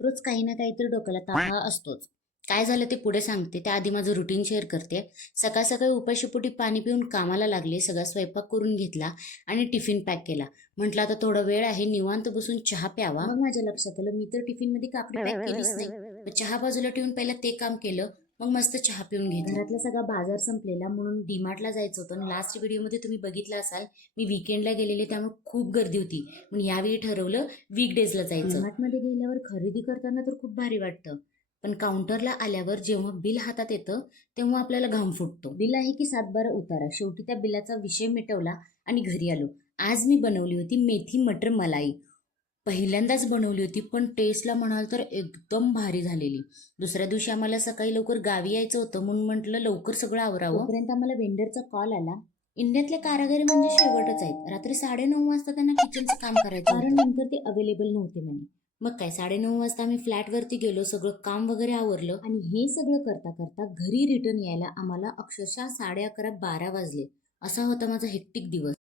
रोज काही ना काहीतरी डोक्याला ताप हा असतोच. काय झालं ते पुढे सांगते. त्याआधी माझं रुटीन शेअर करते. सकाळ सकाळी उपाशीपोटी पाणी पिऊन कामाला लागले. सगळा स्वयंपाक करून घेतला आणि टिफिन पॅक केला. म्हटलं आता थोडा वेळ आहे, निवांत बसून चहा प्यावा. मग माझ्या लक्षात आलं मी तर टिफिनमध्ये काकडी पॅक केलीच नाही. मग चहा बाजूला ठेवून पहिला ते काम केलं. मग मस्त चहा पिऊन घेतला. घरातला सगळा बाजार संपलेला म्हणून डीमार्टला जायचं होतं आणि लास्ट व्हिडिओमध्ये तुम्ही बघितलं असाल मी वीकेंडला गेलेले, त्यामुळे खूप गर्दी होती. पण यावेळी ठरवलं वीकडेजला जायचं. मध्ये गेल्यावर खरेदी करताना तर खूप भारी वाटतं, पण काउंटरला आल्यावर जेव्हा बिल हातात येतं तेव्हा आपल्याला घाम फुटतो. बिल आहे की 7-12 उतारा. शेवटी त्या बिलाचा विषय मिटवला आणि घरी आलो. आज मी बनवली होती मेथी मटर मलाई. पहिल्यांदाच बनवली होती, पण टेस्टला म्हणाल तर एकदम भारी झालेली. दुसऱ्या दिवशी आम्हाला सकाळी लवकर गावी यायचं होतं म्हणून म्हटलं लवकर सगळं आवरावं. तोपर्यंत आम्हाला वेंडरचा कॉल आला. इंडियातले कारागिरी म्हणजे शेवटच आहेत. रात्री 9:30 वाजता त्यांना किचनचं काम करायचं कारण नंतर ते अवेलेबल नव्हते म्हणे. मग काय 9:30 वाजता आम्ही फ्लॅटवरती गेलो, सगळं काम वगैरे आवरलं आणि हे सगळं करता करता घरी रिटर्न यायला आम्हाला अक्षरशः 11:30-12 वाजले. असा होता माझा हेक्टिक दिवस.